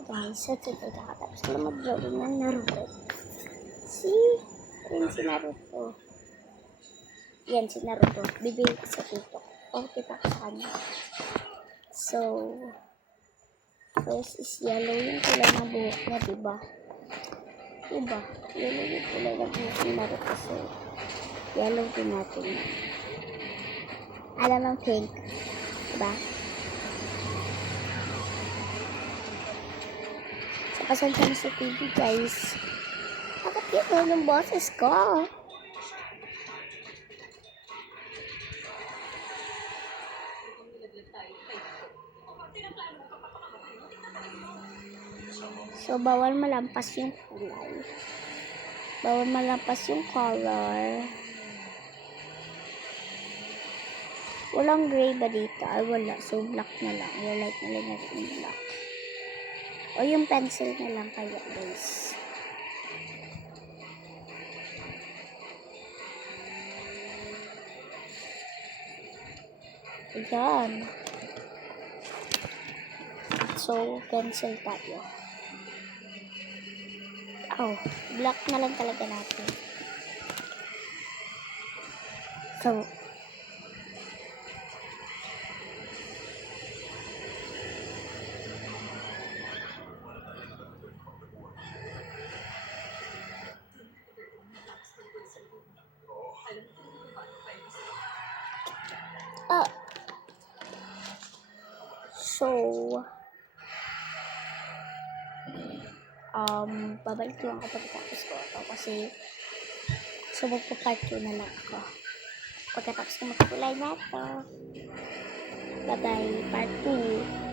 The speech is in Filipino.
Hi guys, so today kakatapos ko lang mag-drawing ng Naruto. See? Yan si Naruto. Yan si Naruto. Bibili ko sa TikTok. Okay pa sa kanya. So, first is yellow yung kulay ng buhok niya, diba? Diba? Yellow yung kulay ng buhok ni Naruto. So, yellow din natin yan. Alam ng pink. Diba? Pasensya na sa TV guys. Bakit yun yung boses ko? So, bawal malampas yung kulay. Bawal malampas yung color. Walang gray ba dito? Ay, wala. So, black na lang. I-like na lang natin yung black. O yung pencil na lang kaya guys. Ayan. So, pencil tayo. Oh, black na lang talaga natin. So, babalik lang ako pagkatapos ko ito kasi magpa-part 2 na lang ako pagkatapos ko magkulay na ito. Bye bye, part 2.